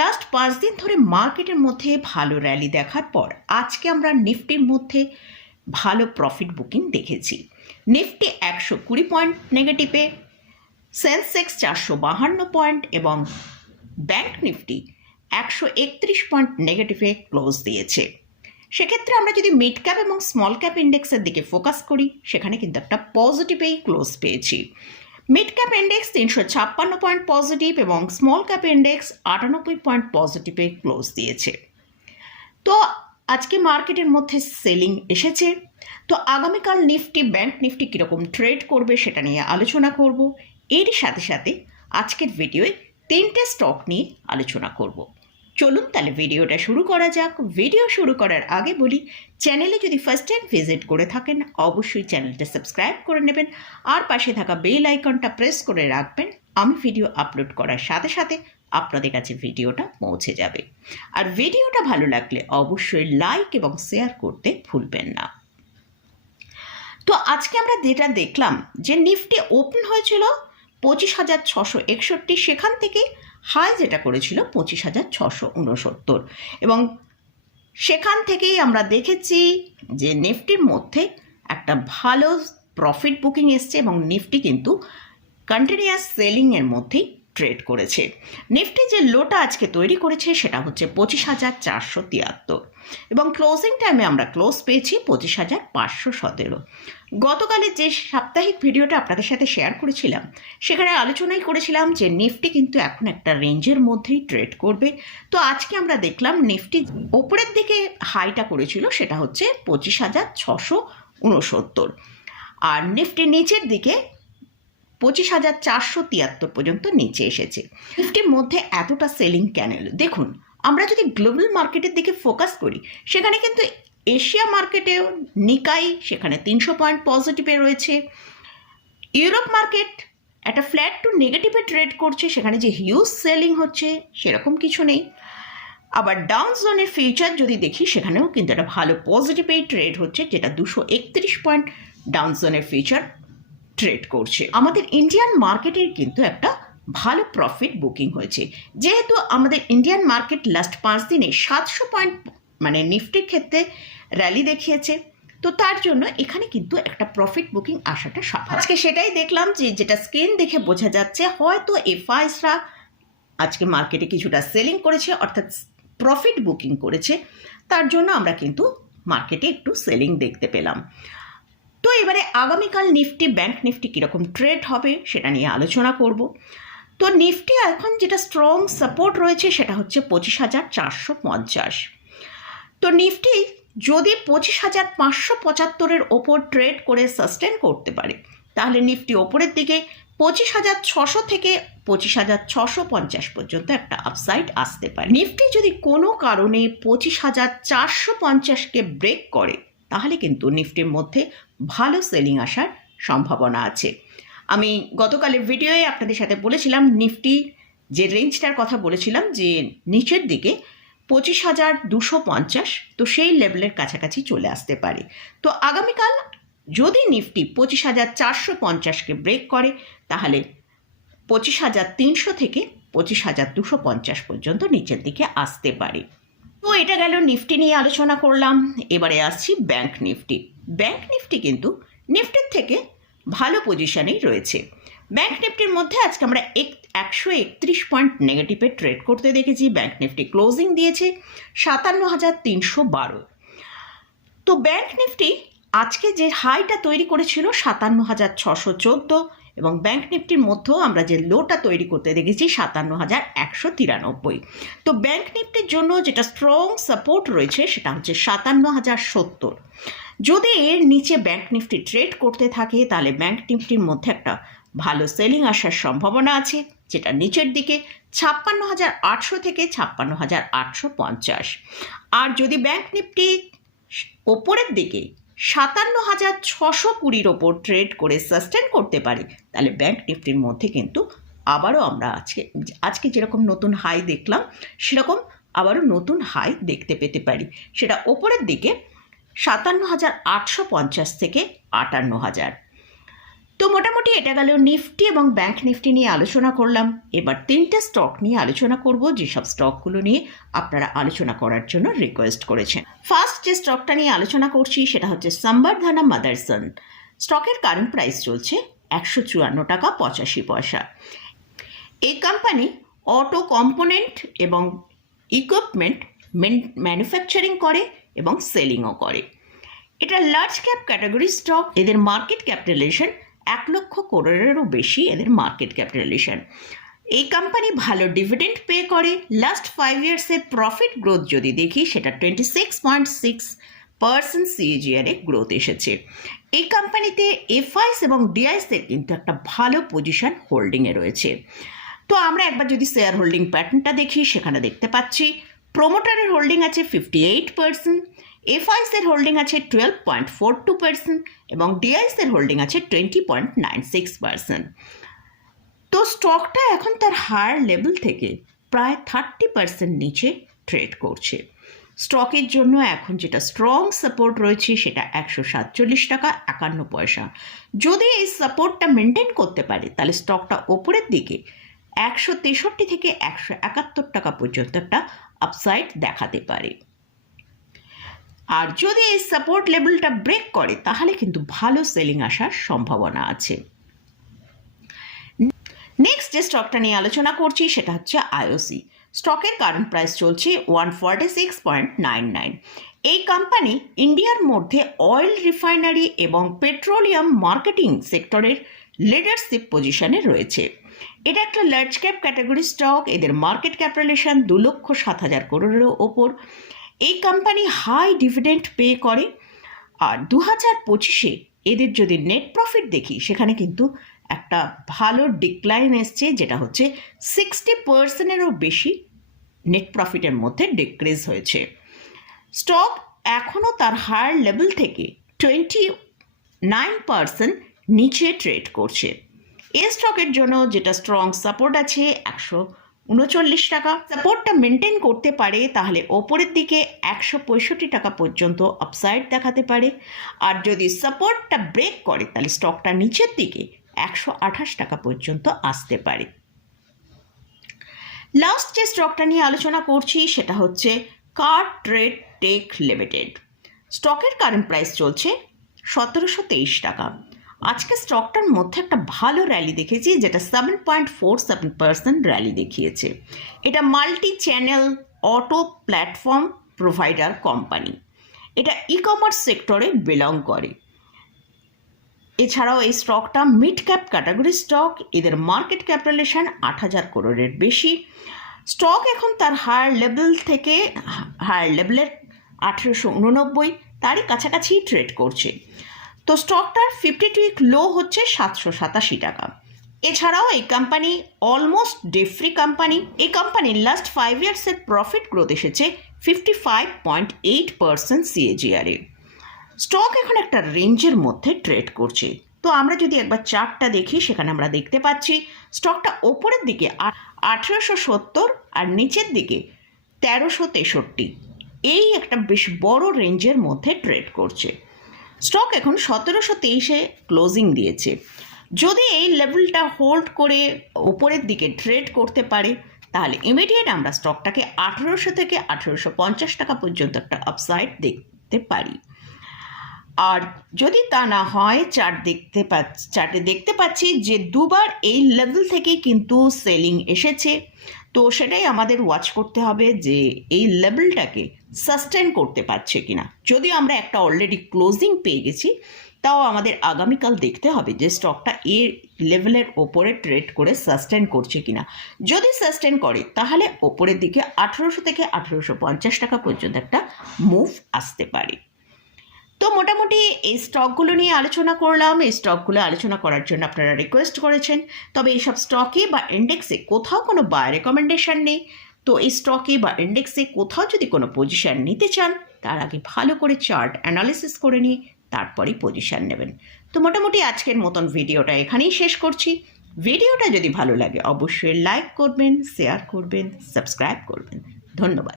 Last পাঁচ দিন ধরে মার্কেটের মধ্যে ভালো র্যালি দেখার পর আজকে আমরা নিফটির মধ্যে ভালো প্রফিট বুকিং দেখেছি। নিফটি একশো কুড়ি পয়েন্ট নেগেটিভে সেন্সেক্স চারশো বাহান্ন পয়েন্ট এবং ব্যাংক নিফটি একশো একত্রিশ পয়েন্ট নেগেটিভে ক্লোজ দিয়েছে। সেক্ষেত্রে আমরা যদি মিড ক্যাপ এবং স্মল ক্যাপ ইন্ডেক্সের দিকে ফোকাস করি, সেখানে কিন্তু একটা পজিটিভেই ক্লোজ পেয়েছি। মিড ক্যাপ ইন্ডেক্স তিনশো ছাপ্পান্ন পয়েন্ট পজিটিভ এবং স্মল ক্যাপ ইন্ডেক্স আটানব্বই পয়েন্ট পজিটিভে ক্লোজ দিয়েছে। তো আজকে মার্কেটের মধ্যে সেলিং এসেছে। তো আগামীকাল নিফটি ব্যাংক নিফটি কীরকম ট্রেড করবে সেটা নিয়ে আলোচনা করব। এর সাথে সাথে আজকের ভিডিওয়ে তিনটে স্টক নিয়ে আলোচনা করব। চলুন তাহলে ভিডিওটা শুরু করা যাক। ভিডিও শুরু করার আগে বলি, চ্যানেলে যদি ফার্স্ট টাইম ভিজিট করে থাকেন, অবশ্যই চ্যানেলটা সাবস্ক্রাইব করে নেবেন আর পাশে থাকা বেল আইকনটা প্রেস করে রাখবেন। আমি ভিডিও আপলোড করার সাথে সাথে আপনাদের কাছে ভিডিওটা পৌঁছে যাবে। আর ভিডিওটা ভালো লাগলে অবশ্যই লাইক এবং শেয়ার করতে ভুলবেন না। তো আজকে আমরা যেটা দেখলাম যে নিফটি ওপেন হয়েছিল পঁচিশ হাজার ছশো একষট্টি, সেখান থেকে হাই যেটা করেছিল পঁচিশ হাজার ছশো উনসত্তর। এবং সেখান থেকেই আমরা দেখেছি যে নিফটির মধ্যে একটা ভালো প্রফিট বুকিং এসছে এবং নিফটি কিন্তু কন্টিনিউয়াস সেলিংয়ের মধ্যেই ট্রেড করেছে। নিফটি যে লোটা আজকে তৈরি করেছে সেটা হচ্ছে পঁচিশ হাজার চারশো তিয়াত্তর। এবং ক্লোজিং টাইমে আমরা ক্লোজ পেয়েছি পঁচিশ হাজার পাঁচশো সতেরো। গতকালের যে সাপ্তাহিক ভিডিওটা আপনাদের সাথে শেয়ার করেছিলাম, সেখানে আলোচনাই করেছিলাম যে নিফটি কিন্তু এখন একটা রেঞ্জের মধ্যেই ট্রেড করবে। তো আজকে আমরা দেখলাম নিফটি ওপরের দিকে হাইটা করেছিল সেটা হচ্ছে পঁচিশ হাজার ছশো উনসত্তর। আর নিফটি নিচের দিকে পঁচিশ হাজার চারশো তিয়াত্তর পর্যন্ত নিচে এসেছে। নিফটির মধ্যে এতটা সেলিং কেন এলো দেখুন, আমরা যদি গ্লোবাল মার্কেটের দিকে ফোকাস করি, সেখানে কিন্তু এশিয়া মার্কেটেও নিকাই সেখানে তিনশো পয়েন্ট পজিটিভে রয়েছে। ইউরোপ মার্কেট একটা ফ্ল্যাট টু নেগেটিভে ট্রেড করছে, সেখানে যে হিউজ সেলিং হচ্ছে, সেরকম কিছু নেই। আবার ডাউন জোনের ফিউচার যদি দেখি, সেখানেও কিন্তু একটা ভালো পজিটিভেই ট্রেড হচ্ছে, যেটা দুশো একত্রিশ পয়েন্ট ডাউন জোনের ফিউচার ট্রেড করছে। আমাদের ইন্ডিয়ান মার্কেটের কিন্তু একটা ভালো প্রফিট বুকিং হয়েছে। যেহেতু আমাদের ইন্ডিয়ান মার্কেট লাস্ট পাঁচ দিনে সাতশো পয়েন্ট মানে নিফটির ক্ষেত্রে র্যালি দেখিয়েছে, তো তার জন্য এখানে কিন্তু একটা প্রফিট বুকিং আসাটা স্বাভাবিক আজকে সেটাই দেখলাম যে যেটা স্ক্রিন দেখে বোঝা যাচ্ছে, হয়তো এফআইসরা আজকে মার্কেটে কিছুটা সেলিং করেছে, অর্থাৎ প্রফিট বুকিং করেছে, তার জন্য আমরা কিন্তু মার্কেটে একটু সেলিং দেখতে পেলাম। তো এবারে আগামীকাল নিফটি, ব্যাংক নিফটি কীরকম ট্রেড হবে সেটা নিয়ে আলোচনা করব। তো নিফটি এখন যেটা স্ট্রং সাপোর্ট রয়েছে সেটা হচ্ছে পঁচিশ হাজার চারশো পঞ্চাশ। তো নিফটি যদি পঁচিশ হাজার পাঁচশো পঁচাত্তরের ওপর ট্রেড করে সাস্টেন করতে পারে, তাহলে নিফটি ওপরের দিকে পঁচিশ হাজার ছশো থেকে পঁচিশ হাজার ছশো পঞ্চাশ পর্যন্ত একটা আপসাইড আসতে পারে। নিফটি যদি কোনো কারণে পঁচিশ হাজার চারশো পঞ্চাশকে ব্রেক করে তাহলে কিন্তু নিফটির মধ্যে ভালো সেলিং আসার সম্ভাবনা আছে। আমি গতকালের ভিডিওয়ে আপনাদের সাথে বলেছিলাম, নিফটি যে রেঞ্জটার কথা বলেছিলাম যে নিচের দিকে পঁচিশ হাজার দুশো পঞ্চাশ, তো সেই লেভেলের কাছাকাছি চলে আসতে পারে। তো আগামীকাল যদি নিফটি পঁচিশ হাজার চারশো পঞ্চাশকে ব্রেক করে, তাহলে পঁচিশ হাজার তিনশো থেকে পঁচিশ হাজার দুশো পঞ্চাশ পর্যন্ত নিচের দিকে আসতে পারে। তো এটা গেল নিফটি নিয়ে আলোচনা করলাম। এবারে আসছি ব্যাংক নিফটি। ব্যাংক নিফটি কিন্তু নিফটির থেকে ভালো পজিশনেই রয়েছে। ব্যাংক নিফটির মধ্যে আজকে আমরা এক, একশো একত্রিশ পয়েন্ট নেগেটিভে ট্রেড করতে দেখেছি। ব্যাংক নিফটি ক্লোজিং দিয়েছে সাতান্ন হাজার তিনশো বারো। তো ব্যাংক নিফটি আজকে যে হাইটা তৈরি করেছিল সাতান্ন হাজার ছশো চোদ্দ এবং ব্যাংক নিফটির মধ্যেও আমরা যে লোটা তৈরি করতে দেখেছি সাতান্ন হাজার একশো তিরানব্বই। তো ব্যাংক নিফটির জন্য যেটা স্ট্রং সাপোর্ট রয়েছে সেটা হচ্ছে সাতান্ন হাজার সত্তর। যদি এর নিচে ব্যাংক নিফটি ট্রেড করতে থাকে, তাহলে ব্যাংক নিফটির মধ্যে একটা ভালো সেলিং আসার সম্ভাবনা আছে, যেটা নিচের দিকে ছাপ্পান্ন হাজার আটশো থেকে ছাপ্পান্ন হাজার আটশো পঞ্চাশ। আর যদি ব্যাংক নিফটি ওপরের দিকে সাতান্ন হাজার ছশো কুড়ির ওপর ট্রেড করে সাস্টেন করতে পারি। তাহলে ব্যাঙ্ক নিফটির মধ্যে কিন্তু আবারও আমরা আজকে আজকে যেরকম নতুন হাই দেখলাম, সেরকম আবারও নতুন হাই দেখতে পেতে পারি। সেটা ওপরের দিকে সাতান্ন হাজার আটশো পঞ্চাশ থেকে আটান্ন হাজার। তো মোটামুটি এটা গেল নিফটি এবং ব্যাংক নিফটি নিয়ে আলোচনা করলাম। এবার তিনটে স্টক নিয়ে আলোচনা করব, যেসব স্টকগুলো নিয়ে আপনারা আলোচনা করার জন্য রিকোয়েস্ট করেছেন। ফার্স্ট যে স্টকটা নিয়ে আলোচনা করছি, সেটা হচ্ছে সম্বর্ধনা মাদারসন। স্টকের কারেন্ট প্রাইস চলছে একশো চুয়ান্ন টাকা পঁচাশি পয়সা। এই কোম্পানি অটো কম্পোনেন্ট এবং ইকুইপমেন্ট ম্যানুফ্যাকচারিং করে এবং সেলিংও করে। এটা লার্জ ক্যাপ ক্যাটাগরি স্টক এদের মার্কেট ক্যাপিটালাইজেশন এক লক্ষ করোড়েরও বেশি এদের মার্কেট ক্যাপিটালাইজেশন এই কোম্পানি ভালো ডিভিডেন্ড পে করে লাস্ট ফাইভ ইয়ার্সের প্রফিট গ্রোথ যদি দেখি, সেটা twenty six point six percent সিএজিআরে growth এসেছে। এই কোম্পানিতে এফআইস এবং ডিআইসের কিন্তু একটা ভালো পজিশন হোল্ডিংয়ে রয়েছে। তো আমরা একবার যদি শেয়ার হোল্ডিং প্যাটার্নটা দেখি, সেখানে দেখতে পাচ্ছি প্রোমোটারের হোল্ডিং আছে ফিফটি এইট পার্সেন্ট এফআইসের হোল্ডিং আছে twelve point four two percent এবং ডিআইস ডিআইসের হোল্ডিং আছে twenty point nine six percent তো স্টকটা এখন তার হায়ার লেভেল থেকে প্রায় থার্টি পার্সেন্ট নিচে ট্রেড করছে। স্টকের জন্য এখন যেটা স্ট্রং সাপোর্ট রয়েছে সেটা একশো সাতচল্লিশ টাকা, একান্ন পয়সা। যদি এই সাপোর্টটা মেনটেন করতে পারে, তাহলে স্টকটা ওপরের দিকে একশো তেষট্টি থেকে একশো একাত্তর টাকা পর্যন্ত একটা আপসাইড দেখাতে পারে। আর যদি এই সাপোর্ট লেভেলটা ব্রেক করে, তাহলে কিন্তু ভালো সেলিং আসার সম্ভাবনা আছে। নেক্সট যে স্টকটা নিয়ে আলোচনা করছি, সেটা হচ্ছে আইওসি স্টকের কারেন্ট প্রাইস চলছে one forty six point nine nine এই কোম্পানি ইন্ডিয়ার মধ্যে অয়েল রিফাইনারি এবং পেট্রোলিয়াম মার্কেটিং সেক্টরের লিডারশিপ পজিশনে রয়েছে। এটা একটা লার্জ ক্যাপ ক্যাটাগরি স্টক এদের মার্কেট ক্যাপিটালেশন দু লক্ষ সাত হাজার করোড়েরও ওপর। এই কোম্পানি হাই ডিভিডেন্ড পে করে। আর দু হাজার পঁচিশে এদের যদি নেট প্রফিট দেখি, সেখানে কিন্তু একটা ভালো ডিক্লাইন এসছে, যেটা হচ্ছে সিক্সটি পার্সেন্টেরও বেশি নেট প্রফিটের মধ্যে ডিক্রিজ হয়েছে। স্টক এখনও তার হায়ার লেভেল থেকে টোয়েন্টি নাইন পার্সেন্ট নিচে ট্রেড করছে। এই স্টকের জন্য যেটা স্ট্রং সাপোর্ট আছে, একশো উনচল্লিশ টাকা। সাপোর্টটা মেনটেন করতে পারে, তাহলে ওপরের দিকে একশো পঁয়ষট্টি টাকা পর্যন্ত আপসাইড দেখাতে পারে। আর যদি সাপোর্টটা ব্রেক করে, তাহলে স্টকটা নিচের দিকে একশো আঠাশ টাকা পর্যন্ত আসতে পারে। লাস্ট যে স্টকটা নিয়ে আলোচনা করছি, সেটা হচ্ছে কার ট্রেড টেক লিমিটেড স্টকের কারেন্ট প্রাইস চলছে সতেরোশো তেইশ টাকা। আজকে স্টকটার মধ্যে একটা ভালো র্যালি দেখেছি যেটা seven point four seven percent rally দেখিয়েছে। এটা multi channel auto platform provider company এটা ই কমার্স সেক্টরে বিলং করে। এছাড়াও এই স্টকটা মিড ক্যাপ ক্যাটাগরি স্টক এদের মার্কেট ক্যাপিটালেশন আট হাজার করোড়ের বেশি। স্টক এখন তার হায়ার লেভেল থেকে হায়ার লেভেলের আঠেরোশো উননব্বই, তারই কাছাকাছি ট্রেড করছে। তো স্টকটার ফিফটি টু উইক লো হচ্ছে সাতশো সাতাশি টাকা। এছাড়াও এই কোম্পানি অলমোস্ট ডেফ্রি কোম্পানি এই কোম্পানির লাস্ট ফাইভ ইয়ার্সের প্রফিট গ্রোথ এসেছে fifty five point eight percent সিএজিআরে stock এখন একটা রেঞ্জের মধ্যে ট্রেড করছে। তো আমরা যদি একবার চার্টটা দেখি, সেখানে আমরা দেখতে পাচ্ছি স্টকটা ওপরের দিকে আঠেরোশো সত্তর আর নিচের দিকে তেরোশো তেষট্টি। এই একটা বেশ বড় রেঞ্জের মধ্যে ট্রেড করছে। স্টক এখন সতেরোশো তেইশে ক্লোজিং দিয়েছে। যদি এই লেভেলটা হোল্ড করে ওপরের দিকে ট্রেড করতে পারে, তাহলে ইমিডিয়েট আমরা স্টকটাকে আঠেরোশো থেকে আঠেরোশো পঞ্চাশ টাকা পর্যন্ত একটা আপসাইড দেখতে পারি। আর যদি তা না হয় চার্ট দেখতে পাচ্ছি চার্টে দেখতে পাচ্ছি যে দুবার এই লেভেল থেকে কিন্তু সেলিং এসেছে। তো সেটাই আমাদের ওয়াচ করতে হবে যে এই লেভেলটাকে সাস্টেন করতে পারছে কিনা। যদি আমরা একটা অলরেডি ক্লোজিং পেয়ে গেছি, তাও আমাদের আগামীকাল দেখতে হবে যে স্টকটা এ লেভেলের ওপরে ট্রেড করে সাস্টেন করছে কিনা। যদি সাস্টেন করে, তাহলে ওপরের দিকে আঠেরোশো থেকে আঠেরোশো পঞ্চাশ টাকা পর্যন্ত একটা মুভ আসতে পারে। তো মোটামুটি এই স্টকগুলো নিয়ে আলোচনা করলাম। এই স্টকগুলো আলোচনা করার জন্য আপনারা রিকোয়েস্ট করেছেন। তবে এইসব স্টকে বা ইন্ডেক্সে কোথাও কোনো বাই রেকমেন্ডেশন নেই। তো এই স্টকে বা ইন্ডেক্সে কোথাও যদি কোনো পজিশান নিতে চান, তার আগে ভালো করে চার্ট অ্যানালিসিস করে নিয়ে তারপরেই পজিশান নেবেন। তো মোটামুটি আজকের মতন ভিডিওটা এখানেই শেষ করছি। ভিডিওটা যদি ভালো লাগে, অবশ্যই লাইক করবেন শেয়ার করবেন সাবস্ক্রাইব করবেন। ধন্যবাদ।